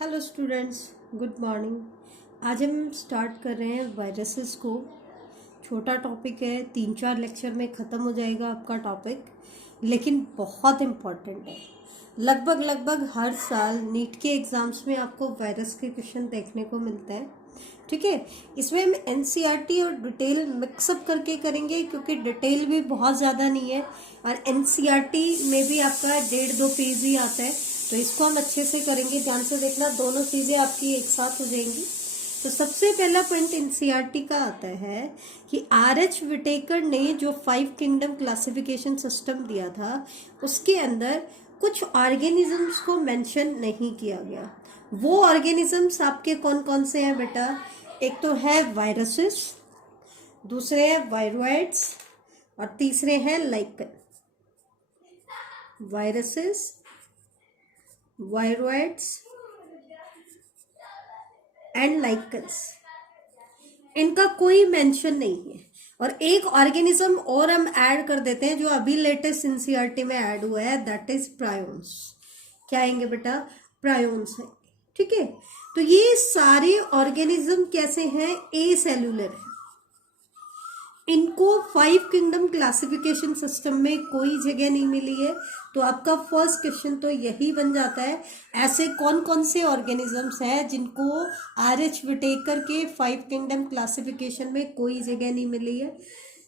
Hello students, good morning. आज हम start कर रहे हैं वायरसेस को। छोटा टॉपिक है, 3-4 लेक्चर में ख़त्म हो जाएगा आपका टॉपिक, लेकिन बहुत इम्पॉर्टेंट है। लगभग हर साल नीट के एग्ज़ाम्स में आपको वायरस के क्वेश्चन देखने को मिलते हैं। ठीक है, इसमें हम एनसीईआरटी और डिटेल मिक्सअप करके करेंगे, क्योंकि डिटेल भी बहुत ज़्यादा नहीं है और एनसीईआरटी में भी आपका 1.5-2 पेज ही आता है, तो इसको हम अच्छे से करेंगे। ध्यान से देखना, दोनों चीज़ें आपकी एक साथ हो जाएंगी। तो सबसे पहला पॉइंट एनसीईआरटी का आता है कि आर.एच. विटेकर ने जो 5 किंगडम क्लासिफिकेशन सिस्टम दिया था, उसके अंदर कुछ ऑर्गेनिजम्स को मेंशन नहीं किया गया। वो ऑर्गेनिजम्स आपके कौन कौन से हैं बेटा? एक तो है वायरसेस, दूसरे हैं वायरोइड्स और तीसरे हैं lichen. Viruses, viroids and lichens, इनका कोई मेंशन नहीं है। और एक ऑर्गेनिज्म और हम ऐड कर देते हैं जो अभी लेटेस्ट एनसीईआरटी में ऐड हुआ है, दैट इज प्रायोन्स। क्या आएंगे बेटा? प्रायोन्स है। ठीक है, तो ये सारे ऑर्गेनिज्म कैसे हैं? ए सेलुलर है। इनको 5 किंगडम क्लासिफिकेशन सिस्टम में कोई जगह नहीं मिली है। तो आपका फर्स्ट क्वेश्चन तो यही बन जाता है, ऐसे कौन कौन से ऑर्गेनिजम्स हैं जिनको आर.एच. विटेकर के 5 किंगडम क्लासिफिकेशन में कोई जगह नहीं मिली है।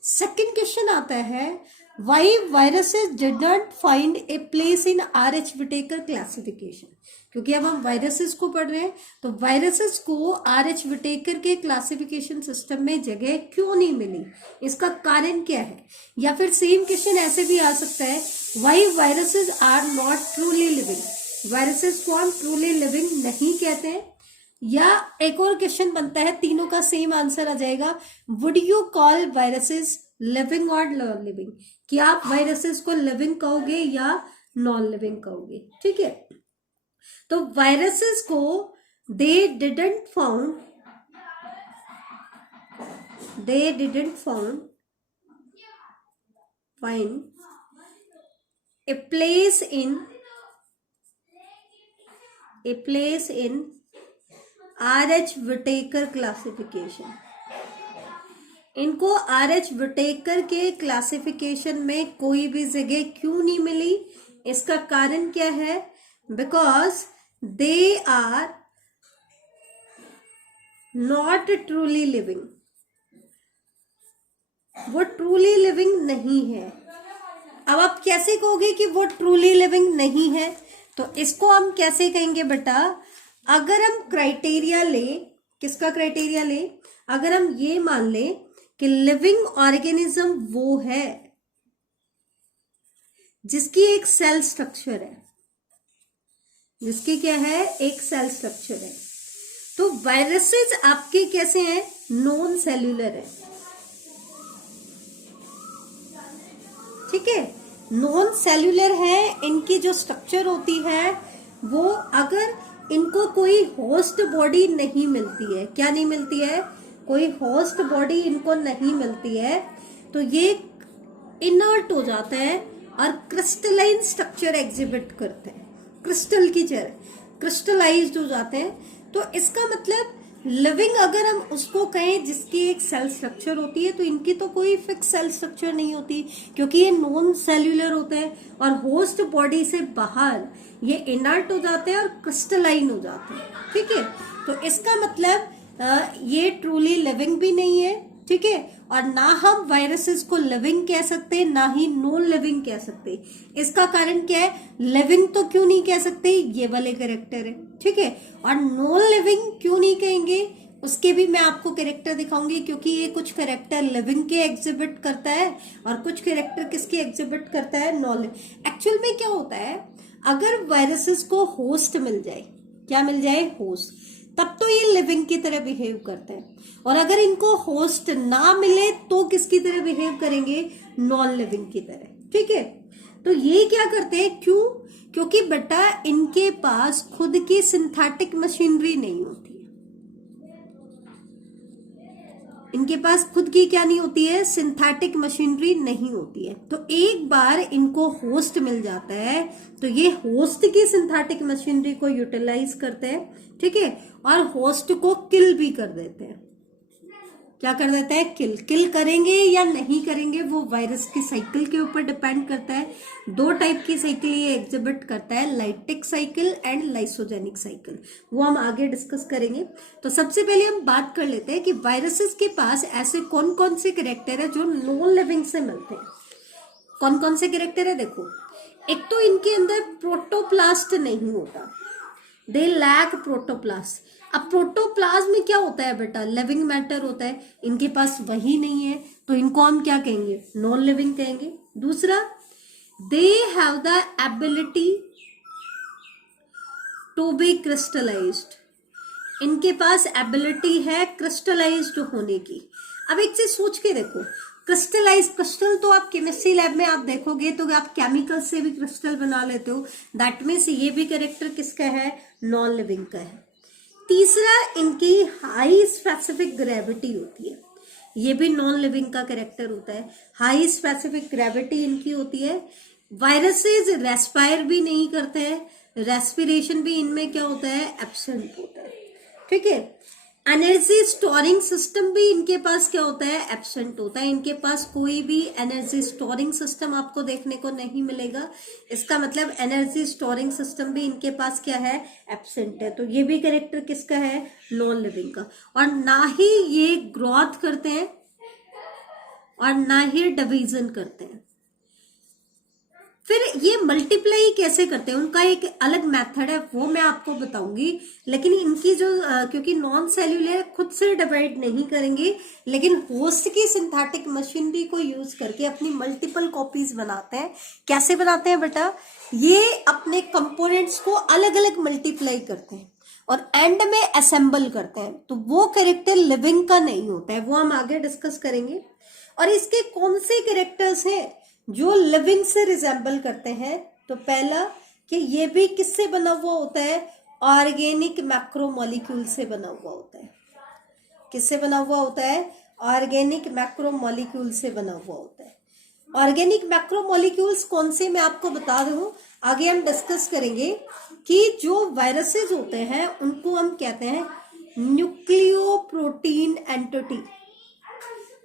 सेकंड क्वेश्चन आता है, why viruses did not find a place in R H. Whittaker classification. क्योंकि अब हम वायरसेस को पढ़ रहे हैं, तो वायरसेस को आर.एच. विटेकर के क्लासिफिकेशन सिस्टम में जगह क्यों नहीं मिली, इसका कारण क्या है? या फिर सेम क्वेश्चन ऐसे भी आ सकता है, why viruses are not truly living. Viruses को हम ट्रूली लिविंग नहीं कहते हैं। या एक और क्वेश्चन बनता है, तीनों का सेम आंसर आ जाएगा, would you call viruses living और नॉन लिविंग। कि आप वायरसेस को लिविंग कहोगे या नॉन लिविंग कहोगे। ठीक है, तो वायरसेस को they didn't found find a place in R.H. Whittaker classification. इनको आर.एच. विटेकर के क्लासिफिकेशन में कोई भी जगह क्यों नहीं मिली? इसका कारण क्या है? Because they are not truly living. वो ट्रूली लिविंग नहीं है। अब आप कैसे कहोगे कि वो ट्रूली लिविंग नहीं है? तो इसको हम कैसे कहेंगे बेटा? अगर हम क्राइटेरिया ले, किसका क्राइटेरिया ले? अगर हम ये मान ले कि लिविंग ऑर्गेनिज्म वो है जिसकी एक सेल स्ट्रक्चर है, जिसकी क्या है? एक सेल स्ट्रक्चर है। तो वायरसेस आपके कैसे हैं? नॉन सेल्यूलर है। ठीक है, नॉन सेल्यूलर है। इनकी जो स्ट्रक्चर होती है वो, अगर इनको कोई होस्ट बॉडी नहीं मिलती है, क्या नहीं मिलती है? कोई होस्ट बॉडी इनको नहीं मिलती है, तो ये इनर्ट हो जाता है और क्रिस्टलाइन स्ट्रक्चर एग्जिबिट करते हैं। क्रिस्टल की तरह क्रिस्टलाइज्ड हो जाते हैं। तो इसका मतलब लिविंग अगर हम उसको कहें जिसकी एक सेल स्ट्रक्चर होती है, तो इनकी तो कोई फिक्स सेल स्ट्रक्चर नहीं होती, क्योंकि ये नॉन सेल्यूलर होते हैं और होस्ट बॉडी से बाहर ये इनर्ट हो जाते हैं और क्रिस्टलाइन हो जाते हैं। ठीक है, तो इसका मतलब ये ट्रूली लिविंग भी नहीं है। ठीक है, और ना हम वायरसेस को लिविंग कह सकते, ना ही नॉन लिविंग कह सकते। इसका कारण क्या है? लिविंग तो क्यों नहीं कह सकते? ये वाले कैरेक्टर है। ठीक है, और नॉन लिविंग क्यों नहीं कहेंगे, उसके भी मैं आपको कैरेक्टर दिखाऊंगी, क्योंकि ये कुछ कैरेक्टर लिविंग के एग्जिबिट करता है और कुछ कैरेक्टर किसके एग्जिबिट करता है? Non living. एक्चुअल में क्या होता है, अगर वायरसेस को होस्ट मिल जाए, क्या मिल जाए? होस्ट, तब तो ये लिविंग की तरह बिहेव करते हैं। और अगर इनको होस्ट ना मिले तो किसकी तरह बिहेव करेंगे? नॉन लिविंग की तरह। ठीक है, तो ये क्या करते हैं? क्यों? क्योंकि बेटा इनके पास खुद की सिंथेटिक मशीनरी नहीं होती है। इनके पास खुद की क्या नहीं होती है, सिंथेटिक मशीनरी नहीं होती है। तो एक बार इनको होस्ट मिल जाता है तो ये होस्ट की सिंथेटिक मशीनरी को यूटिलाइज करते हैं, ठीक है, और होस्ट को किल भी कर देते हैं। क्या कर देते हैं, किल करेंगे या नहीं करेंगे वो वायरस की साइकिल के ऊपर डिपेंड करता है। दो टाइप की साइकिल ये एग्जिबिट करता है, lytic cycle and lysogenic cycle, वो हम आगे डिस्कस करेंगे। तो सबसे पहले हम बात कर लेते हैं कि वायरसेस के पास ऐसे कौन कौन से कैरेक्टर है जो नॉन लिविंग से मिलते हैं। कौन कौन से कैरेक्टर है देखो, एक तो इनके अंदर प्रोटोप्लास्ट नहीं होता, दे लैक प्रोटोप्लास्ट। अब प्रोटोप्लाज्म में क्या होता है बेटा, लिविंग मैटर होता है, इनके पास वही नहीं है तो इनको हम क्या कहेंगे, नॉन लिविंग कहेंगे। दूसरा, they have the ability to be crystallized, इनके पास एबिलिटी है क्रिस्टलाइज्ड होने की। अब एक चीज सोच के देखो, क्रिस्टल तो आप केमिस्ट्री लैब में आप देखोगे तो आप केमिकल से भी क्रिस्टल बना लेते हो, दैट मीन्स ये भी कैरेक्टर किसका है, नॉन लिविंग का है। तीसरा, इनकी हाई स्पेसिफिक ग्रेविटी होती है, ये भी नॉन लिविंग का कैरेक्टर होता है, हाई स्पेसिफिक ग्रेविटी इनकी होती है। वायरसेस रेस्पायर भी नहीं करते हैं, रेस्पिरेशन भी इनमें क्या होता है, एब्सेंट होता है, ठीक है। एनर्जी स्टोरिंग सिस्टम भी इनके पास क्या होता है, एब्सेंट होता है, इनके पास कोई भी एनर्जी स्टोरिंग सिस्टम आपको देखने को नहीं मिलेगा। इसका मतलब एनर्जी स्टोरिंग सिस्टम भी इनके पास क्या है, एब्सेंट है। तो ये भी कैरेक्टर किसका है, नॉन लिविंग का। और ना ही ये ग्रोथ करते हैं और ना ही डिवीजन करते हैं। फिर ये मल्टीप्लाई कैसे करते हैं, उनका एक अलग मेथड है, वो मैं आपको बताऊंगी। लेकिन इनकी जो क्योंकि नॉन सेल्यूलर खुद से डिवाइड नहीं करेंगे, लेकिन होस्ट की सिंथेटिक मशीनरी को यूज करके अपनी मल्टीपल कॉपीज बनाते हैं। कैसे बनाते हैं बेटा, ये अपने कंपोनेंट्स को अलग अलग मल्टीप्लाई करते हैं और एंड में असेंबल करते हैं। तो वो कैरेक्टर लिविंग का नहीं होता है, वो हम आगे डिस्कस करेंगे। और इसके कौन से कैरेक्टर्स हैं जो लिविंग से रिजेंबल करते हैं, तो पहला कि ये भी किससे बना हुआ होता है, ऑर्गेनिक मैक्रोमोलिक्यूल से बना हुआ होता है। किससे बना हुआ होता है, ऑर्गेनिक मैक्रोमोलिक्यूल से बना हुआ होता है। ऑर्गेनिक मैक्रोमोलिक्यूल्स कौन से, मैं आपको बता दूं, आगे हम डिस्कस करेंगे कि जो वायरसेस होते हैं उनको हम कहते हैं न्यूक्लियो प्रोटीन एंटिटी।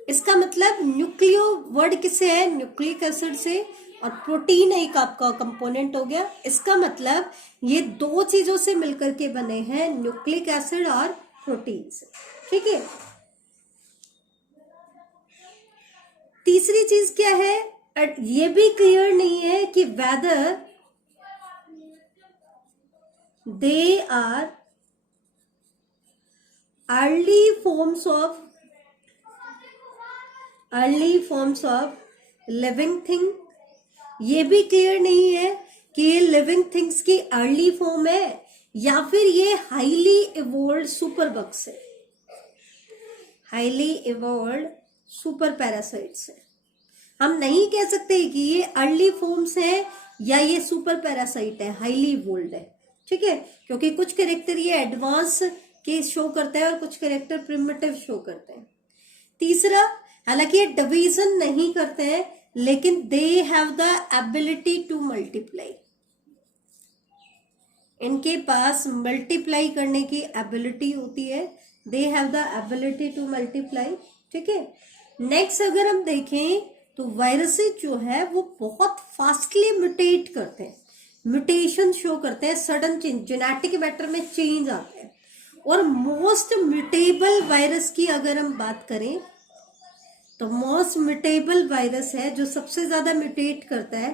इसका मतलब न्यूक्लियो वर्ड किससे है, न्यूक्लिक एसिड से, और प्रोटीन एक आपका कंपोनेंट हो गया। इसका मतलब ये दो चीजों से मिलकर के बने हैं, न्यूक्लिक एसिड और प्रोटीन से, ठीक है। तीसरी चीज क्या है, ये भी क्लियर नहीं है कि whether they are early forms of living thing. ये भी क्लियर नहीं है कि ये लिविंग थिंग्स की अर्ली फॉर्म है या फिर ये हाईली इवॉल्व्ड सुपर बग्स है, हाईली इवॉल्व्ड सुपर पैरासाइट्स है। हम नहीं कह सकते कि ये अर्ली फॉर्म्स है या ये सुपर पैरासाइट है, हाईली इवॉल्व्ड है, ठीक है, क्योंकि कुछ कैरेक्टर ये एडवांस के शो करता है और कुछ कैरेक्टर प्रिमिटिव शो करते हैं। तीसरा, हालांकि ये डिवीजन नहीं करते हैं लेकिन दे have the ability to multiply, इनके पास मल्टीप्लाई करने की एबिलिटी होती है, दे have the ability to multiply, ठीक है। नेक्स्ट अगर हम देखें तो वायरसेस जो है वो बहुत फास्टली म्यूटेट करते हैं, म्यूटेशन शो करते हैं, सडन चेंज, जेनेटिक मैटर में चेंज आते हैं। और मोस्ट म्यूटेबल वायरस की अगर हम बात करें तो मोस्ट म्यूटेबल वायरस है जो सबसे ज्यादा म्यूटेट करता है,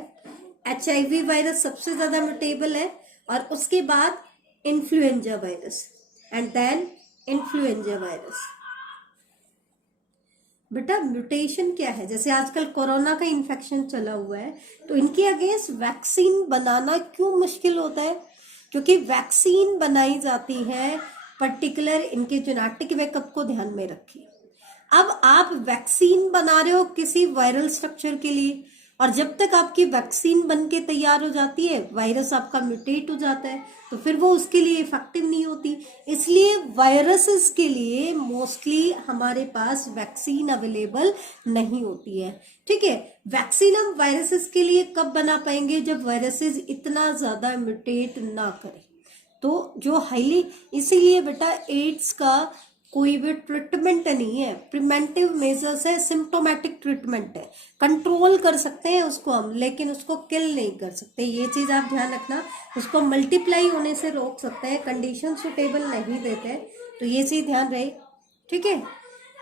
HIV वायरस सबसे ज्यादा म्यूटेबल है, और उसके बाद influenza virus and then influenza virus. बेटा म्यूटेशन क्या है, जैसे आजकल कोरोना का इन्फेक्शन चला हुआ है तो इनके अगेंस्ट वैक्सीन बनाना क्यों मुश्किल होता है, क्योंकि वैक्सीन बनाई जाती है पर्टिकुलर इनके जेनेटिक मेकअप को ध्यान में रखिए। अब आप वैक्सीन बना रहे हो किसी वायरल स्ट्रक्चर के लिए और जब तक आपकी वैक्सीन बन के तैयार हो जाती है, वायरस आपका म्यूटेट हो जाता है, तो फिर वो उसके लिए इफेक्टिव नहीं होती। इसलिए वायरसेस के लिए मोस्टली हमारे पास वैक्सीन अवेलेबल नहीं होती है। ठीक है, वैक्सीन हम वायरसेस के लिए कब बना पाएंगे, जब वायरसेस इतना ज्यादा म्यूटेट ना करें। तो जो हाईली, इसीलिए बेटा एड्स का कोई भी ट्रीटमेंट नहीं है, प्रिवेंटिव मेजर्स है, सिम्टोमेटिक ट्रीटमेंट है। कंट्रोल कर सकते हैं उसको हम, लेकिन उसको किल नहीं कर सकते, ये चीज आप ध्यान रखना। उसको मल्टीप्लाई होने से रोक सकते हैं, कंडीशन सुटेबल नहीं देते, तो ये चीज ध्यान रहे। ठीक है,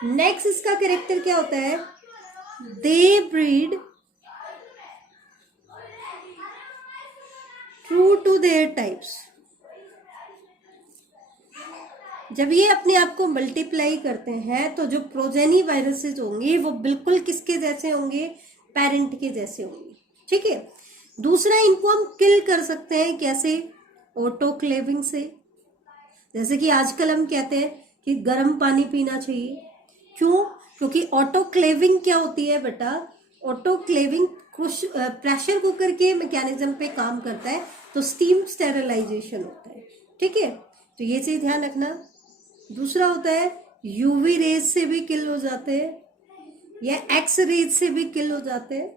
नेक्स्ट इसका कैरेक्टर क्या होता है, they breed true to their types. जब ये अपने आप को मल्टीप्लाई करते हैं तो जो प्रोजेनी वायरसेस होंगे वो बिल्कुल किसके जैसे होंगे, पेरेंट के जैसे होंगे। ठीक है, दूसरा इनको हम किल कर सकते हैं, कैसे, ऑटोक्लेविंग से। जैसे कि आजकल हम कहते हैं कि गर्म पानी पीना चाहिए, क्यों, क्योंकि ऑटोक्लेविंग क्या होती है बेटा, ऑटोक्लेविंग प्रेशर कुकर के मैकेनिज्म पे काम करता है, तो स्टीम स्टेरिलाइजेशन होता है। ठीक है, तो ये चीज ध्यान रखना। दूसरा होता है यूवी रेज से भी किल हो जाते हैं या एक्स रेज से भी किल हो जाते हैं।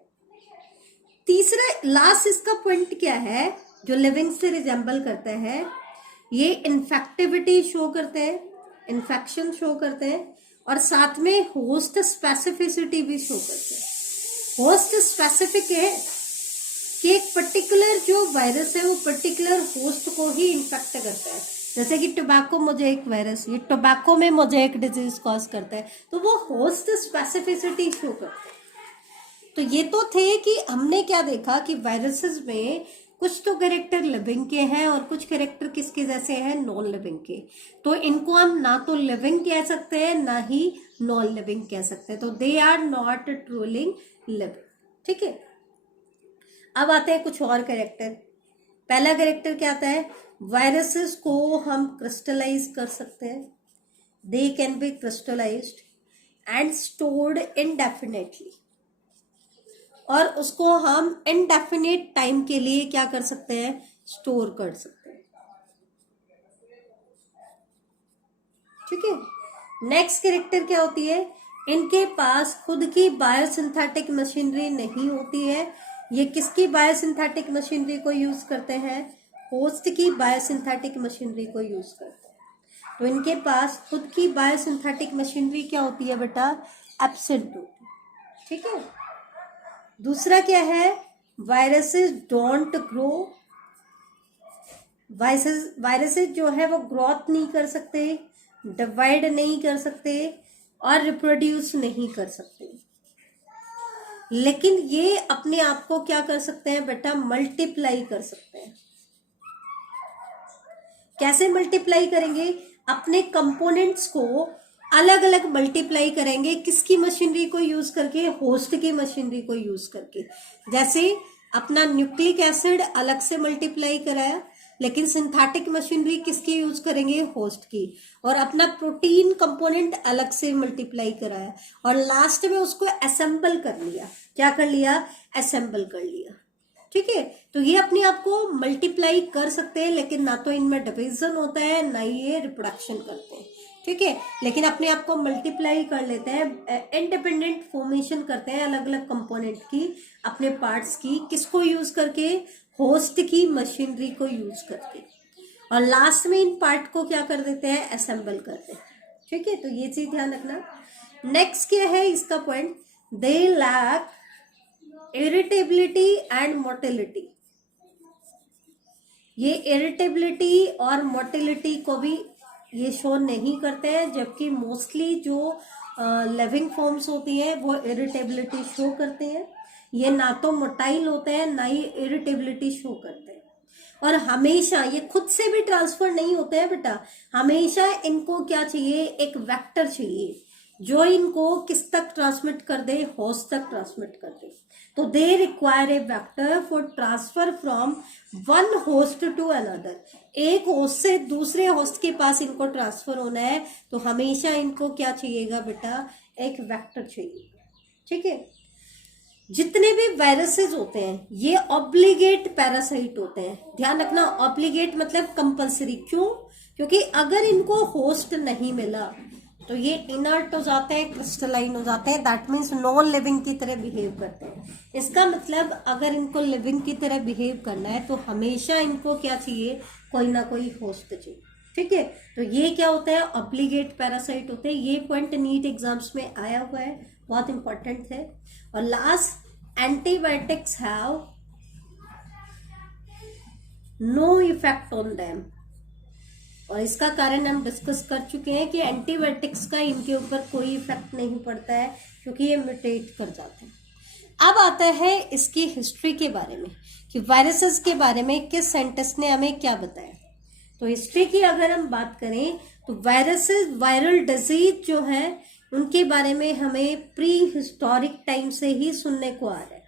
तीसरा लास्ट इसका पॉइंट क्या है, जो लिविंग से रिजेंबल करता है, ये इन्फेक्टिविटी शो करते हैं, इन्फेक्शन शो करते हैं, और साथ में होस्ट स्पेसिफिसिटी भी शो करते हैं। होस्ट स्पेसिफिक है कि एक पर्टिकुलर जो वायरस है वो पर्टिकुलर होस्ट को ही इन्फेक्ट करता है। जैसे कि टोबैको मोज़ेक वायरस, ये टोबैको में मोज़ेक डिजीज कॉज करता है, तो वो होस्ट स्पेसिफिसिटी शो करता है। तो ये तो थे कि हमने क्या देखा कि वायरसेस में कुछ तो कैरेक्टर लिविंग के हैं और कुछ कैरेक्टर किसके जैसे हैं, नॉन लिविंग के। तो इनको हम ना तो लिविंग कह सकते हैं ना ही नॉन लिविंग कह सकते हैं, तो they are not truly living. ठीक है, अब आते हैं कुछ और कैरेक्टर। पहला कैरेक्टर क्या आता है, वायरसेस को हम क्रिस्टलाइज कर सकते हैं, they can be crystallised and stored indefinitely, और उसको हम इनडेफिनेट टाइम के लिए क्या कर सकते हैं, स्टोर कर सकते हैं। ठीक है, नेक्स्ट कैरेक्टर क्या होती है, इनके पास खुद की बायोसिंथेटिक मशीनरी नहीं होती है। ये किसकी बायोसिंथेटिक मशीनरी को यूज करते हैं, होस्ट की बायोसिंथेटिक मशीनरी को यूज करते हैं। तो इनके पास खुद की बायोसिंथेटिक मशीनरी क्या होती है बेटा, एब्सेंट होती है। ठीक है, दूसरा क्या है, वायरसेस डोंट ग्रो, वायरसेस जो है वो ग्रोथ नहीं कर सकते, डिवाइड नहीं कर सकते और रिप्रोड्यूस नहीं कर सकते, लेकिन ये अपने आप को क्या कर सकते हैं बेटा, मल्टीप्लाई कर सकते हैं। कैसे मल्टीप्लाई करेंगे, अपने कंपोनेंट्स को अलग अलग मल्टीप्लाई करेंगे, किसकी मशीनरी को यूज करके, होस्ट की मशीनरी को यूज करके। जैसे अपना न्यूक्लिक एसिड अलग से मल्टीप्लाई कराया, लेकिन सिंथेटिक मशीनरी किसकी यूज करेंगे, होस्ट की, और अपना प्रोटीन कंपोनेंट अलग से मल्टीप्लाई कराया, और लास्ट में उसको असेंबल कर लिया। क्या कर लिया, असेंबल कर लिया। ठीक है, तो ये अपने आप को मल्टीप्लाई कर सकते हैं, लेकिन ना तो इनमें डिवीजन होता है ना ही ये रिप्रोडक्शन करते हैं। ठीक है, लेकिन अपने आप को मल्टीप्लाई कर लेते हैं, इंडिपेंडेंट फॉर्मेशन करते हैं अलग अलग कंपोनेंट की, अपने पार्ट्स की, किसको यूज करके, होस्ट की मशीनरी को यूज करके, और लास्ट में इन पार्ट को क्या कर देते हैं, असेंबल करते हैं। ठीक है, तो ये चीज ध्यान रखना। नेक्स्ट क्या है इसका point, they lack irritability and motility. ये इरिटेबिलिटी और मोटिलिटी को भी ये शो नहीं करते हैं, जबकि मोस्टली जो लिविंग फॉर्म्स होती है वो इरिटेबिलिटी शो करते हैं। ये ना तो मोटाइल होते हैं ना ही इरिटेबिलिटी शो करते हैं, और हमेशा ये खुद से भी ट्रांसफर नहीं होते हैं बेटा, हमेशा इनको क्या चाहिए, एक वेक्टर चाहिए जो इनको किस तक ट्रांसमिट कर दे, होस्ट तक ट्रांसमिट कर दे। तो they require a vector for transfer from one host to another. एक होस्ट से दूसरे होस्ट के पास इनको ट्रांसफर होना है, तो हमेशा इनको क्या चाहिएगा बेटा, एक वेक्टर चाहिए। ठीक है, जितने भी वायरसेस होते हैं ये ऑब्लिगेट पैरासाइट होते हैं। ध्यान रखना, ऑब्लिगेट मतलब कंपलसरी। क्यों? क्योंकि अगर इनको होस्ट नहीं मिला तो ये इनर्ट हो जाते हैं, क्रिस्टलाइन हो जाते हैं, दैट मीन्स नॉन लिविंग की तरह बिहेव करते हैं। इसका मतलब अगर इनको लिविंग की तरह बिहेव करना है तो हमेशा इनको क्या चाहिए? कोई ना कोई होस्ट चाहिए। ठीक है, तो ये क्या होता है? ऑब्लिगेट पैरासाइट होते हैं। ये पॉइंट नीट एग्जाम्स में आया हुआ है, बहुत इंपॉर्टेंट है। और last, antibiotics have no effect on them. और इसका कारण हम डिस्कस कर चुके हैं कि एंटीबायोटिक्स का इनके ऊपर कोई इफेक्ट नहीं पड़ता है क्योंकि ये म्यूटेट कर जाते हैं। अब आता है इसकी हिस्ट्री के बारे में कि वायरसेस के बारे में किस साइंटिस्ट ने हमें क्या बताया। तो हिस्ट्री की अगर हम बात करें तो वायरसेस, वायरल डिजीज जो है उनके बारे में हमें प्री हिस्टोरिक टाइम से ही सुनने को आ रहा है।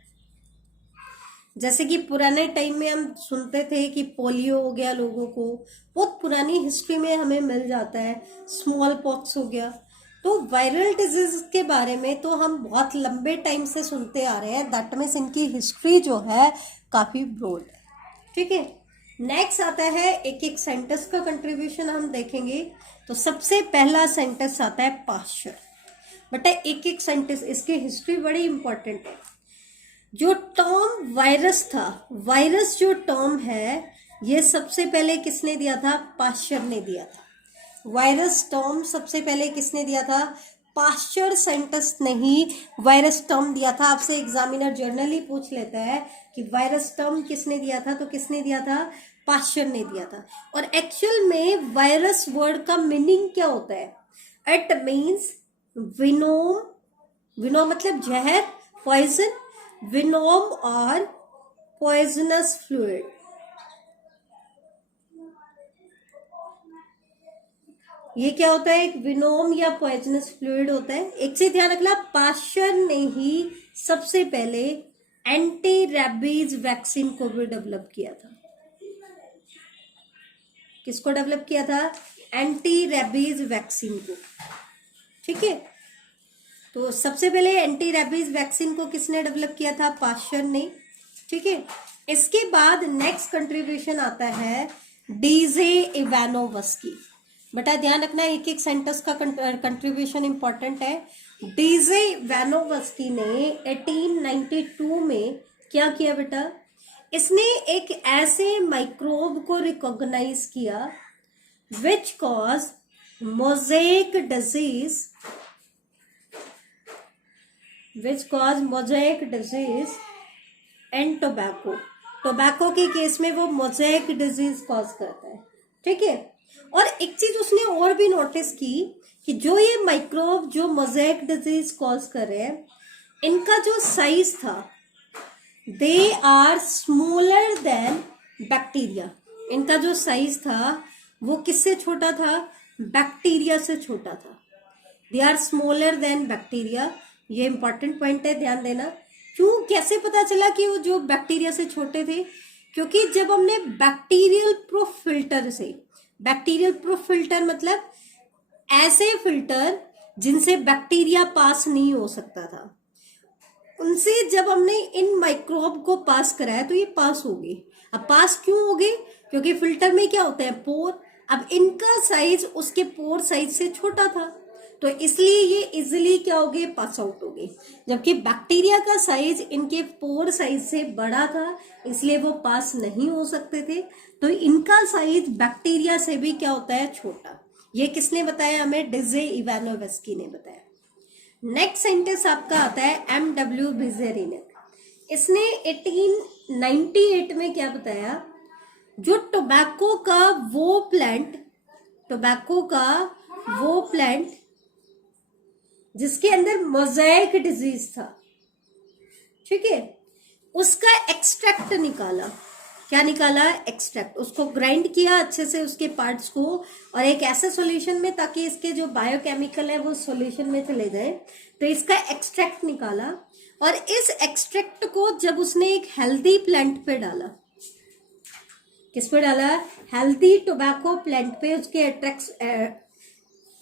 जैसे कि पुराने टाइम में हम सुनते थे कि पोलियो हो गया लोगों को, बहुत पुरानी हिस्ट्री में हमें मिल जाता है। स्मॉल पॉक्स हो गया। तो वायरल डिजीज के बारे में तो हम बहुत लंबे टाइम से सुनते आ रहे हैं। दैट मीन्स इनकी हिस्ट्री जो है काफी ब्रॉड है। ठीक है, नेक्स्ट आता है एक एक साइंटिस्ट का कंट्रीब्यूशन हम देखेंगे। तो सबसे पहला साइंटिस्ट आता है पाश्चर। बेटा एक एक साइंटिस्ट, इसकी हिस्ट्री बड़ी इंपॉर्टेंट है। जो टर्म वायरस था, वायरस जो टर्म है ये सबसे पहले किसने दिया था? पाश्चर ने दिया था। वायरस टर्म सबसे पहले किसने दिया था? पाश्चर साइंटिस्ट ने ही वायरस टर्म दिया था। आपसे एग्जामिनर जर्नली पूछ लेता है कि वायरस टर्म किसने दिया था, तो किसने दिया था? पाश्चर ने दिया था। और एक्चुअल में वायरस वर्ड का मीनिंग क्या होता है? इट मीन्स विनोम, विनोम मतलब जहर, पॉइजन, विनोम और पॉइजनस फ्लूइड। ये क्या होता है? एक विनोम या पॉइजनस फ्लूइड होता है। एक से ध्यान रखना, पाश्चर ने ही सबसे पहले एंटी रैबीज वैक्सीन को भी डेवलप किया था। किसको डेवलप किया था? एंटी रैबीज वैक्सीन को। ठीक है, तो सबसे पहले एंटी रैबीज वैक्सीन को किसने डेवलप किया था? पाश्चर ने। ठीक है, इसके बाद नेक्स्ट कंट्रीब्यूशन आता है डीजे इवानोवस्की। बेटा ध्यान रखना, एक एक सेंटेंस का कंट्रीब्यूशन इंपॉर्टेंट है। डीजे इवानोवस्की ने 1892 में क्या किया बेटा? इसने एक ऐसे माइक्रोब को रिकॉग्नाइज किया which cause mosaic disease, which cause mosaic disease and tobacco. Tobacco के केस में वो मोज़ेक डिजीज कॉज करता है। ठीक है, और एक चीज उसने और भी नोटिस की कि जो ये माइक्रोब जो मोज़ेक डिजीज कॉज कर रहे हैं, इनका जो साइज था, they are smaller than bacteria. इनका जो साइज था वो किससे छोटा था? बैक्टीरिया से छोटा था। They are smaller than bacteria. ये इंपॉर्टेंट पॉइंट है, ध्यान देना। क्यों, कैसे पता चला कि वो जो बैक्टीरिया से छोटे थे? क्योंकि जब हमने बैक्टीरियल प्रूफ फिल्टर से, बैक्टीरियल प्रूफ फिल्टर मतलब ऐसे फिल्टर जिनसे बैक्टीरिया पास नहीं हो सकता था, उनसे जब हमने इन माइक्रोब को पास कराया तो ये पास हो गए। अब पास क्यों हो गए? क्योंकि फिल्टर में क्या होता है? पोर। अब इनका साइज उसके पोर साइज से छोटा था, तो इसलिए ये इजिली क्या हो गए? पास आउट हो गए। जबकि बैक्टीरिया का साइज इनके पोर साइज से बड़ा था, इसलिए वो पास नहीं हो सकते थे। तो इनका साइज बैक्टीरिया से भी क्या होता है? छोटा। ये किसने बताया हमें? डीजे इवानोवस्की ने बताया। नेक्स्ट सेंटेंस आपका आता है M.W. बिजेरिनेक। इसने 1898 में क्या बताया? जो टोबैको का वो प्लांट, टोबैको का वो प्लांट जिसके अंदर मोज़ेक डिजीज था, ठीक है, उसका एक्सट्रैक्ट निकाला। क्या निकाला? एक्सट्रैक्ट। उसको ग्राइंड किया अच्छे से उसके पार्ट्स को, और एक ऐसे सॉल्यूशन में ताकि इसके जो बायोकेमिकल है वो सॉल्यूशन में चले जाए। तो इसका एक्सट्रैक्ट निकाला, और इस एक्सट्रैक्ट को जब उसने एक हेल्दी प्लांट पे डाला, किस पे डाला? हेल्दी टोबैको प्लांट पे। उसके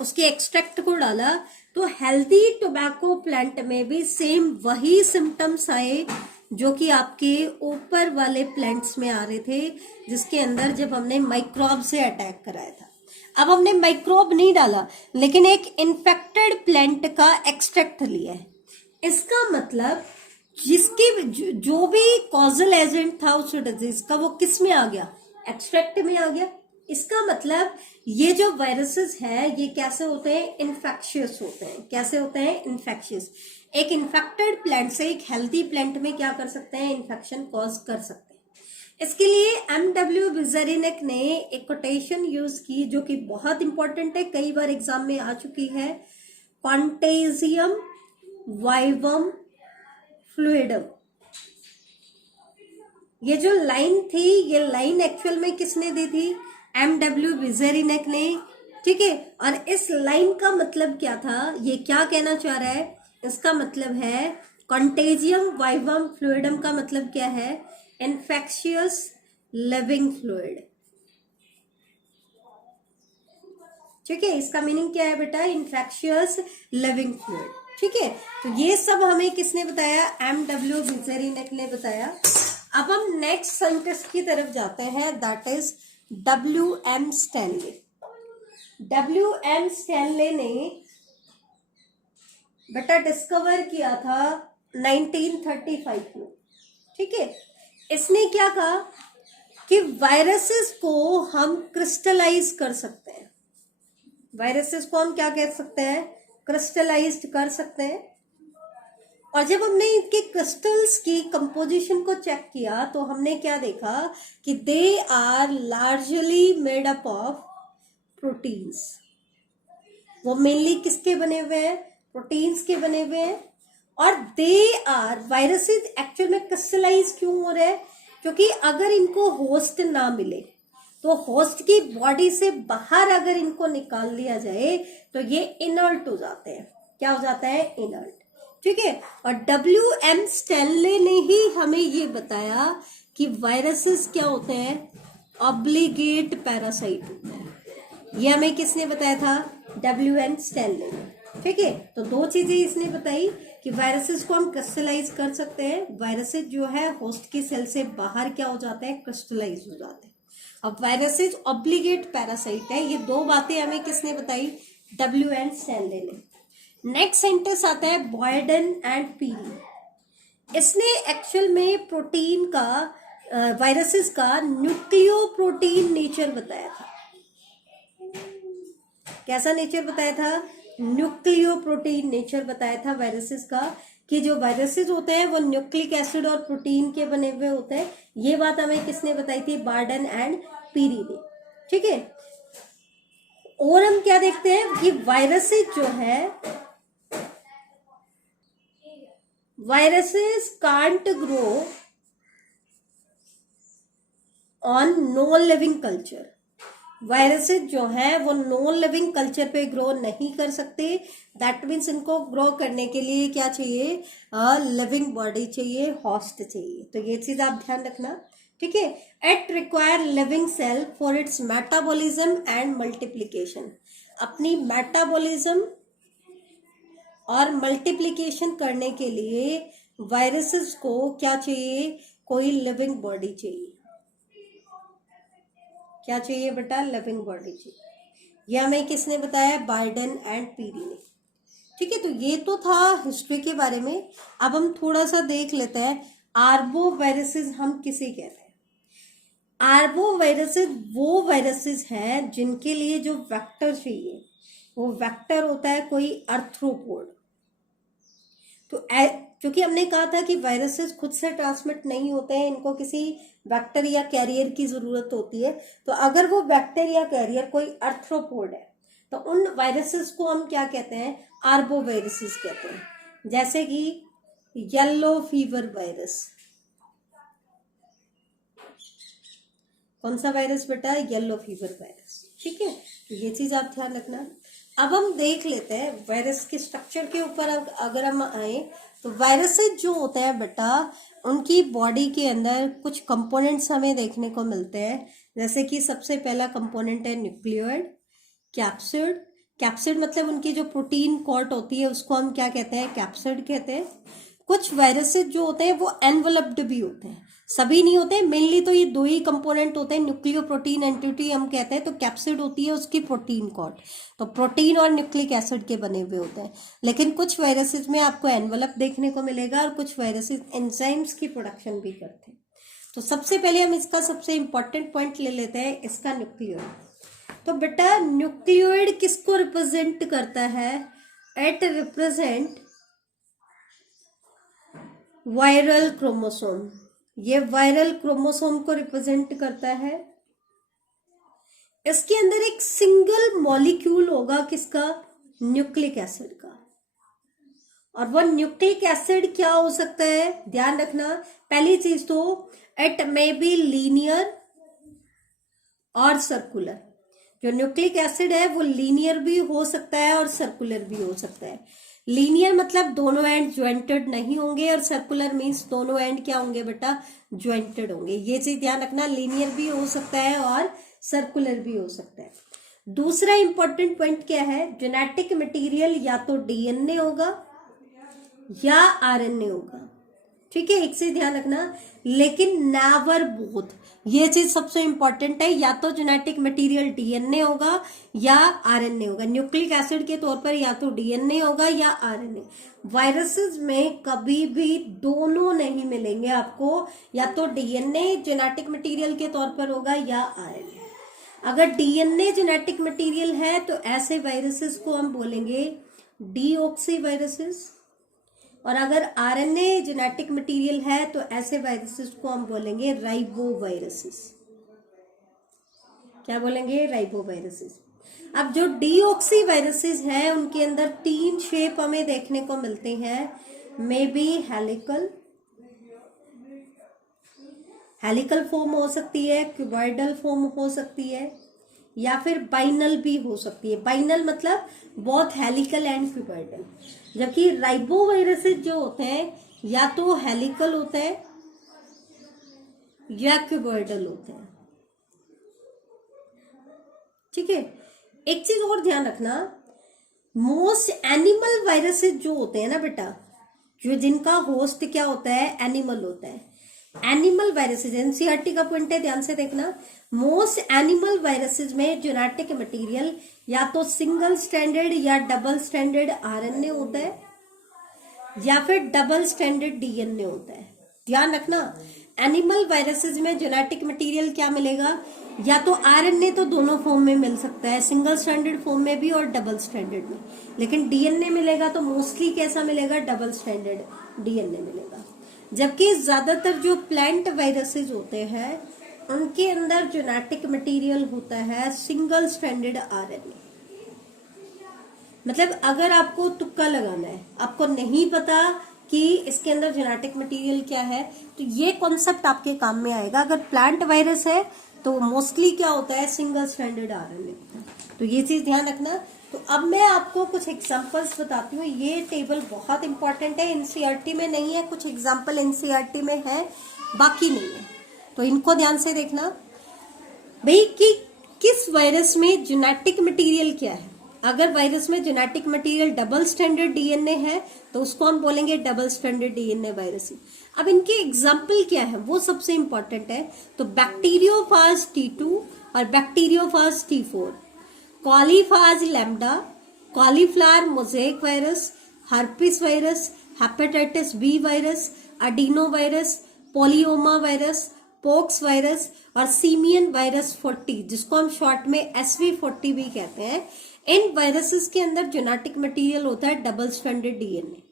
उसके एक्सट्रैक्ट को डाला, तो हेल्दी टोबैको प्लांट में भी सेम वही सिम्टम्स आए जो कि आपके ऊपर वाले प्लांट्स में आ रहे थे, जिसके अंदर जब हमने माइक्रोब से अटैक कराया था। अब हमने माइक्रोब नहीं डाला, लेकिन एक इन्फेक्टेड प्लांट का एक्सट्रैक्ट लिया है। इसका मतलब जो भी कॉजल एजेंट था उस डिजीज का, वो किस में आ गया? एक्सट्रैक्ट में आ गया। इसका मतलब ये जो वायरसेस है ये कैसे होते हैं? इन्फेक्शियस होते हैं। कैसे होते हैं? इन्फेक्शियस। एक इन्फेक्टेड प्लांट से एक हेल्दी प्लांट में क्या कर सकते हैं? इन्फेक्शन कॉज कर सकते हैं। इसके लिए एमडब्ल्यू विजरिनेक ने एक कोटेशन यूज की जो कि बहुत इंपॉर्टेंट है, कई बार एग्जाम में आ चुकी है। Contagium vivum fluidum. ये जो लाइन थी, ये लाइन एक्चुअल में किसने दी थी? एमडब्ल्यू विजरिनेक ने। ठीक है, और इस लाइन का मतलब क्या था? ये क्या कहना चाह रहा है? इसका मतलब है कॉन्टेजियम वाइवम फ्लूइडम का मतलब क्या है? Infectious living fluid. ठीक है, इसका मीनिंग क्या है बेटा? Infectious living fluid. ठीक है, तो ये सब हमें किसने बताया? एमडब्ल्यू विजरिनेक ने बताया। अब हम नेक्स्ट साइंटिस्ट की तरफ जाते हैं, that is WM Stanley. WM Stanley ने बेटा डिस्कवर किया था 1935 में। ठीक है, इसने क्या कहा कि वायरसेस को हम क्रिस्टलाइज कर सकते हैं। वायरसेस को हम क्या कह सकते हैं? क्रिस्टलाइज्ड कर सकते हैं। और जब हमने इनके क्रिस्टल्स की कंपोजिशन को चेक किया तो हमने क्या देखा कि they are largely made up of proteins. वो मेनली किसके बने हुए हैं? प्रोटीन्स के बने हुए हैं। और दे आर वायरसेस एक्चुअल में क्रिस्टलाइज क्यों हो रहे हैं? क्योंकि अगर इनको होस्ट ना मिले तो होस्ट की बॉडी से बाहर अगर इनको निकाल दिया जाए तो ये इनर्ट हो जाते हैं। क्या हो जाता है? इनर्ट। ठीक है, और WM स्टैनले ने ही हमें ये बताया कि वायरसेस क्या होते हैं? ऑब्लिगेट पैरासाइट होते हैं। ये हमें किसने बताया था? WM स्टैनले ने। ठीक है, तो दो चीजें इसने बताई कि वायरसेस को हम क्रिस्टलाइज कर सकते हैं। वायरसेस जो है होस्ट की सेल से बाहर क्या हो जाते हैं? क्रिस्टलाइज हो जाते हैं। अब वायरसेस ऑब्लिगेट पैरासाइट है। ये दो बातें हमें किसने बताई? WM स्टैनले ने। नेक्स्ट सेंटेंस आता है बॉयडन एंड पीरी। इसने एक्चुअल में प्रोटीन का वायरसेस का न्यूक्लियोप्रोटीन नेचर बताया था। कैसा नेचर बताया था? न्यूक्लियोप्रोटीन नेचर बताया था वायरसेस का, कि जो वायरसेस होते हैं वो न्यूक्लिक एसिड और प्रोटीन के बने हुए होते हैं। ये बात हमें किसने बताई थी? बॉयडन एंड पीरी ने। ठीक है, और हम क्या देखते हैं कि वायरसेस जो है, viruses can't grow on non living culture। Viruses जो है वो नॉन लिविंग कल्चर पे ग्रो नहीं कर सकते। दैट मीन्स इनको ग्रो करने के लिए क्या चाहिए? लिविंग बॉडी चाहिए, होस्ट चाहिए। तो ये चीज आप ध्यान रखना। ठीक है, it require living cell for its metabolism and multiplication. अपनी मेटाबॉलिज्म और मल्टीप्लिकेशन करने के लिए वायरसेस को क्या चाहिए? कोई लिविंग बॉडी चाहिए। क्या चाहिए बेटा? लिविंग बॉडी चाहिए। यह हमें किसने बताया? बॉयडन एंड पीरी ने। ठीक है, तो ये तो था हिस्ट्री के बारे में। अब हम थोड़ा सा देख लेते हैं आर्बो वायरसेस हम किसे कहते हैं। आर्बो वायरसेस वो वायरसेस हैं जिनके लिए जो वेक्टर चाहिए वो वेक्टर होता है कोई अर्थ्रोपोड। तो क्योंकि हमने कहा था कि वायरसेस खुद से ट्रांसमिट नहीं होते हैं, इनको किसी वेक्टर या कैरियर की जरूरत होती है। तो अगर वो वेक्टर या कैरियर कोई अर्थ्रोपोड है तो उन वायरसेस को हम क्या कहते हैं? आर्बो वायरसेस कहते हैं। जैसे कि येलो फीवर वायरस। कौन सा वायरस बेटा? Yellow fever virus. ठीक है, तो ये चीज आप ध्यान रखना। अब हम देख लेते हैं वायरस के स्ट्रक्चर के ऊपर। अगर हम आए तो वायरसेस जो होते हैं बेटा, उनकी बॉडी के अंदर कुछ कंपोनेंट्स हमें देखने को मिलते हैं। जैसे कि सबसे पहला कंपोनेंट है न्यूक्लियोइड, कैप्सिड, कैप्सिड मतलब उनकी जो प्रोटीन कॉट होती है उसको हम क्या कहते हैं, कैप्सिड कहते हैं। कुछ वायरसेस जो होते हैं वो एनवलप्ड भी होते हैं, सभी नहीं होते, मेनली तो ये दो ही कंपोनेंट होते हैं, न्यूक्लियो प्रोटीन एंटिटी हम कहते हैं। तो कैप्सिड होती है उसकी प्रोटीन कॉट, तो प्रोटीन और न्यूक्लिक एसिड के बने हुए होते हैं। लेकिन कुछ वायरसेस में आपको एनवलप देखने को मिलेगा और कुछ वायरसेस एंजाइम्स की प्रोडक्शन भी करते हैं। तो सबसे पहले हम इसका सबसे इंपॉर्टेंट पॉइंट ले लेते हैं, इसका न्यूक्लियोइड। तो बेटा न्यूक्लियोइड किसको रिप्रेजेंट करता है, इट रिप्रेजेंट वायरल क्रोमोसोम, ये वायरल क्रोमोसोम को रिप्रेजेंट करता है। इसके अंदर एक सिंगल मॉलिक्यूल होगा किसका, न्यूक्लिक एसिड का। और वो न्यूक्लिक एसिड क्या हो सकता है, ध्यान रखना, पहली चीज तो इट मे बी लीनियर और सर्कुलर। जो न्यूक्लिक एसिड है वो लीनियर भी हो सकता है और सर्कुलर भी हो सकता है। लीनियर मतलब दोनों एंड ज्वाइंटेड नहीं होंगे, और सर्कुलर मीन्स दोनों एंड क्या होंगे बेटा, ज्वाइंटेड होंगे। ये चीज ध्यान रखना, लीनियर भी हो सकता है और सर्कुलर भी हो सकता है। दूसरा इंपॉर्टेंट पॉइंट क्या है, जेनेटिक मटेरियल या तो डीएनए होगा या आरएनए होगा, ठीक है, एक से ध्यान रखना, लेकिन नेवर बोथ, ये चीज सबसे इंपॉर्टेंट है, या तो जेनेटिक मटेरियल डीएनए होगा या आरएनए होगा। न्यूक्लिक एसिड के तौर पर या तो डीएनए होगा या आरएनए। वायरसेस में कभी भी दोनों नहीं मिलेंगे आपको, या तो डीएनए जेनेटिक मटेरियल के तौर पर होगा या आरएनए। अगर डीएनए जेनेटिक मटेरियल है तो ऐसे वायरसेस को हम बोलेंगे डीऑक्सी वायरसेस, और अगर आरएनए जेनेटिक मटेरियल है तो ऐसे वायरसेस को हम बोलेंगे राइबो वायरसेस। क्या बोलेंगे, राइबो वायरसेस। अब जो डीऑक्सी वायरसेस है उनके अंदर तीन शेप हमें देखने को मिलते हैं, मे बी हेलिकल फॉर्म हो सकती है, क्यूबॉइडल फॉर्म हो सकती है, या फिर बाइनल भी हो सकती है। बाइनल मतलब बोथ हेलिकल एंड क्यूबॉइडल। जबकि राइबो वायरसेस जो होते हैं या तो हेलिकल होते हैं या क्यूबॉइडल होते हैं, ठीक है। एक चीज और ध्यान रखना, मोस्ट एनिमल वायरसेस जो होते हैं ना बेटा, जो जिनका होस्ट क्या होता है, एनिमल होता है। एनिमल वायरसेस एनसीईआरटी का पॉइंट है, ध्यान से देखना। मोस्ट एनिमल वायरसेस में जेनेटिक मटेरियल या तो सिंगल स्ट्रैंडेड या डबल स्ट्रैंडेड आरएनए होता है, या फिर डबल स्ट्रैंडेड डीएनए होता है। ध्यान रखना, एनिमल वायरसेस में जेनेटिक मटेरियल क्या मिलेगा, या तो आरएनए तो दोनों फॉर्म में मिल सकता है, सिंगल स्ट्रैंडेड फॉर्म में भी और डबल स्ट्रैंडेड में। लेकिन डीएनए मिलेगा तो मोस्टली कैसा मिलेगा, डबल स्ट्रैंडेड डीएनए मिलेगा। जबकि ज्यादातर जो प्लांट वायरसेस होते हैं उनके अंदर जेनेटिक मटेरियल होता है सिंगल स्ट्रैंडेड आरएनए। मतलब अगर आपको तुक्का लगाना है, आपको नहीं पता कि इसके अंदर जेनेटिक मटेरियल क्या है, तो ये कॉन्सेप्ट आपके काम में आएगा। अगर प्लांट वायरस है तो मोस्टली क्या होता है, सिंगल स्ट्रैंडेड आरएनए होता है। तो ये चीज ध्यान रखना। तो अब मैं आपको कुछ एग्जांपल्स बताती हूँ। ये टेबल बहुत इंपॉर्टेंट है, एनसीईआरटी में नहीं है, कुछ एग्जांपल एनसीईआरटी में है, बाकी नहीं है, तो इनको ध्यान से देखना भाई कि किस वायरस में जेनेटिक मटेरियल क्या है। अगर वायरस में genetic material double stranded DNA है तो उसको हम बोलेंगे डबल स्ट्रैंडेड डीएनए वायरस। अब इनके एग्जाम्पल क्या है वो सबसे इंपॉर्टेंट है। तो बैक्टीरियोफाज T2 और bacteriophage T4, coliphage lambda, cauliflower mosaic virus, herpes virus, hepatitis B virus, adeno virus, polyoma virus, pox virus और सीमियन वायरस 40, जिसको हम शॉर्ट में SV40 भी कहते हैं। इन वायरसेस के अंदर जेनेटिक मटेरियल होता है डबल स्ट्रैंडेड डीएनए।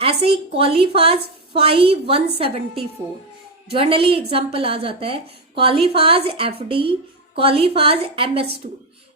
ऐसे ही कॉलीफाज 5174 जर्नली एग्जाम्पल आ जाता है, कॉलीफाज FD, कॉलीफाज MS2,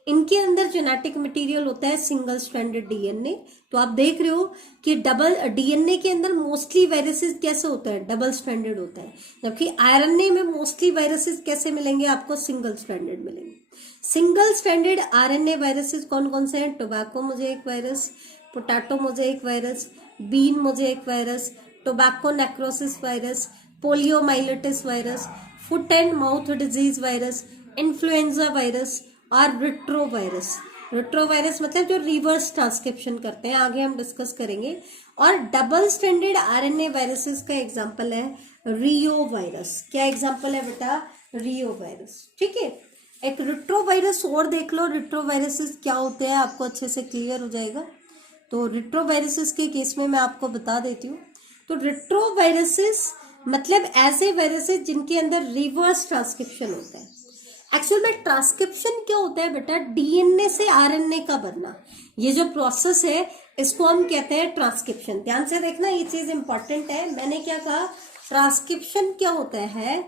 इनके अंदर जेनेटिक मटेरियल होता है सिंगल स्ट्रैंडेड डीएनए। तो आप देख रहे हो कि डबल डीएनए के अंदर मोस्टली वायरसेस कैसे होता है, डबल स्ट्रैंडेड होता है, जबकि आरएनए में मोस्टली वायरसेस कैसे मिलेंगे आपको, सिंगल स्ट्रैंडेड मिलेंगे। सिंगल स्ट्रैंडेड आरएनए वायरसेस कौन कौन से हैं, tobacco mosaic virus, potato mosaic virus, bean mosaic virus, tobacco necrosis virus, poliomyelitis virus, foot and mouth disease virus, influenza virus और रिट्रो वायरस। रेट्रोवायरस मतलब जो रिवर्स ट्रांसक्रिप्शन करते हैं, आगे हम डिस्कस करेंगे। और डबल स्ट्रैंडेड आरएनए वायरसेस का एग्जांपल है रियो वायरस। क्या एग्जांपल है बेटा? रियो वायरस। ठीक है, एक रेट्रोवायरस और देख लो, रेट्रोवायरसेस क्या होते हैं, आपको अच्छे से क्लियर हो जाएगा। तो रेट्रोवायरसेस के केस में मैं आपको बता देती हूँ। तो रेट्रोवायरसेस मतलब ऐसे वायरसेस जिनके अंदर रिवर्स ट्रांसक्रिप्शन होता है। एक्चुअल में ट्रांसक्रिप्शन क्या होता है बेटा? डीएनए से आरएनए का बनना, ये जो प्रोसेस है इसको हम कहते हैं ट्रांसक्रिप्शन। ध्यान से देखना, ये चीज इंपॉर्टेंट है। मैंने क्या कहा? ट्रांसक्रिप्शन क्या होता है?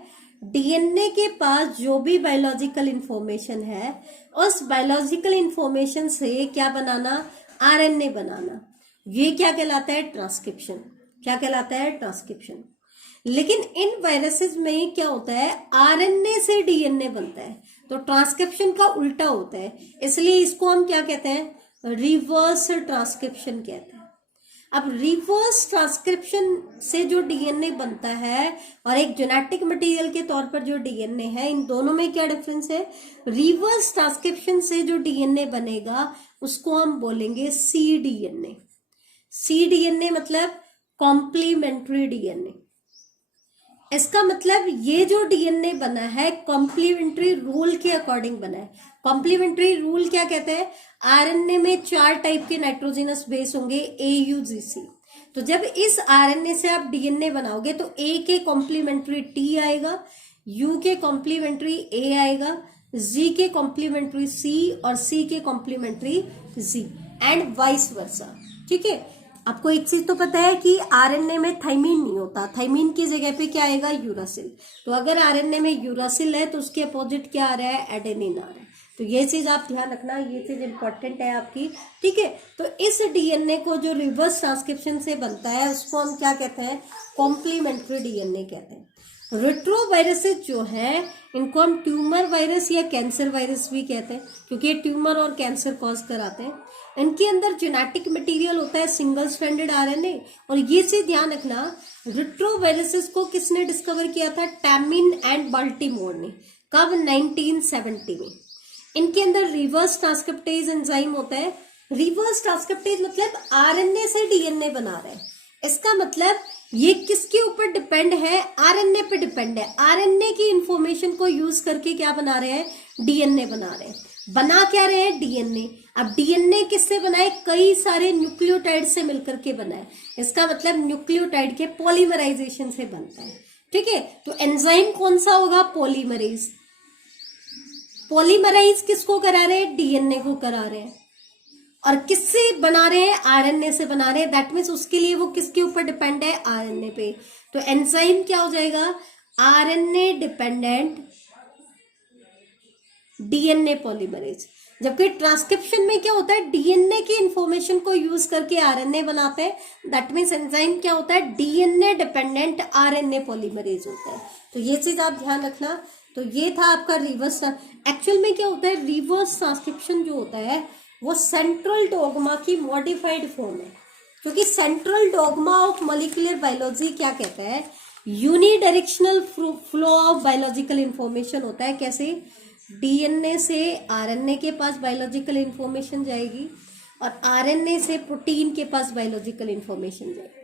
डीएनए के पास जो भी बायोलॉजिकल इंफॉर्मेशन है, उस बायोलॉजिकल इंफॉर्मेशन से क्या बनाना? आरएनए बनाना। ये क्या कहलाता है? ट्रांसक्रिप्शन। क्या कहलाता है? ट्रांसक्रिप्शन। लेकिन इन वायरसेस में क्या होता है? आरएनए से डीएनए बनता है, तो ट्रांसक्रिप्शन का उल्टा होता है, इसलिए इसको हम क्या कहते हैं? रिवर्स ट्रांसक्रिप्शन कहते हैं। अब रिवर्स ट्रांसक्रिप्शन से जो डीएनए बनता है और एक जेनेटिक मटेरियल के तौर पर जो डीएनए है, इन दोनों में क्या डिफरेंस है? रिवर्स ट्रांसक्रिप्शन से जो डीएनए बनेगा उसको हम बोलेंगे सीडीएनए। सीडीएनए मतलब कॉम्प्लीमेंट्री डीएनए। इसका मतलब ये जो डीएनए बना है कॉम्प्लीमेंट्री रूल के अकॉर्डिंग बना है। कॉम्प्लीमेंट्री रूल क्या कहते हैं? आरएनए में 4 टाइप के नाइट्रोजनस बेस होंगे, AUGC। तो जब इस आरएनए से आप डीएनए बनाओगे तो A के कॉम्प्लीमेंट्री T आएगा, U के कॉम्प्लीमेंट्री A आएगा, G के कॉम्प्लीमेंट्री C और C के complementary Z and vice versa. ठीक है, आपको एक चीज तो पता है कि आरएनए में थाइमीन नहीं होता, थाइमीन की जगह पे क्या आएगा? यूरासिल। तो अगर आरएनए में यूरासिल है तो उसके अपोजिट क्या आ रहा है? एडेनिन आ रहा है। तो ये चीज आप ध्यान रखना, ये चीज इंपॉर्टेंट है आपकी। ठीक है, तो इस डीएनए को जो रिवर्स ट्रांसक्रिप्शन से बनता है उसको हम क्या कहते हैं? कॉम्प्लीमेंट्री डीएनए कहते हैं। रेट्रोवायरसेस जो है इनको हम ट्यूमर वायरस या कैंसर वायरस भी कहते हैं, क्योंकि ये ट्यूमर और कैंसर कॉज कराते हैं। इनके अंदर जेनेटिक मटेरियल होता है सिंगल स्ट्रैंडेड आरएनए। और ये चीज ध्यान रखना, रेट्रोवायरसेस को किसने डिस्कवर किया था? टैमिन एंड बाल्टीमोर ने। कब? 1970 में। इनके अंदर रिवर्स ट्रांसक्रिप्टेज एंजाइम होता है। रिवर्स ट्रांसक्रिप्टेज मतलब आरएनए से डीएनए बना रहे हैं। इसका मतलब ये किसके ऊपर डिपेंड है? आरएनए पे डिपेंड है। आरएनए की इंफॉर्मेशन को यूज करके क्या बना रहे हैं? डीएनए बना रहे हैं। बना क्या रहे हैं? डीएनए। अब डीएनए किससे बनाए? कई सारे न्यूक्लियोटाइड से मिलकर के बनाए। इसका मतलब न्यूक्लियोटाइड के पॉलीमराइजेशन से बनता है। ठीक है, तो एंजाइम कौन सा होगा? पॉलीमरेज। पॉलीमराइज किसको करा रहे हैं? डीएनए को करा रहे हैं। और किससे बना रहे हैं? आरएनए से बना रहे हैं। दैट मीन्स उसके लिए वो किसके ऊपर डिपेंड है? आरएनए पे। तो एंजाइम क्या हो जाएगा? RNA dependent DNA polymerase. जबकि ट्रांसक्रिप्शन में क्या होता है? डीएनए की इंफॉर्मेशन को यूज करके आरएनए बनाते हैं। दैट मीन्स एंजाइम क्या होता है? डीएनए डिपेंडेंट आरएनए पॉलीमरेज होता है। तो ये चीज आप ध्यान रखना। तो ये था आपका रिवर्स। एक्चुअल में क्या होता है? रिवर्स ट्रांसक्रिप्शन जो होता है वो सेंट्रल डोगमा की मॉडिफाइड फॉर्म है। क्योंकि central dogma of molecular biology क्या कहता है? Unidirectional flow of biological information होता है। कैसे? डीएनए से आरएनए के पास बायोलॉजिकल इंफॉर्मेशन जाएगी और आरएनए से प्रोटीन के पास बायोलॉजिकल इंफॉर्मेशन जाएगी।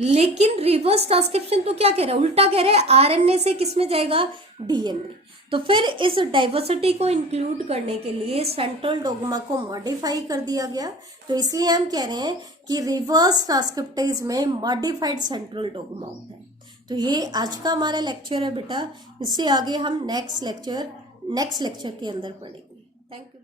लेकिन रिवर्स ट्रांसक्रिप्शन तो क्या कह रहा है? उल्टा कह रहा है, आरएनए से किस में जाएगा? डीएनए। तो फिर इस डाइवर्सिटी को इंक्लूड करने के लिए सेंट्रल डोगमा को मॉडिफाई कर दिया गया। तो इसलिए हम कह रहे हैं कि रिवर्स ट्रांसक्रिप्टेज में मॉडिफाइड सेंट्रल डोगमा होता है। तो ये आज का हमारा लेक्चर है बेटा। इससे आगे हम नेक्स्ट लेक्चर के अंदर पढ़ेंगे। Thank you.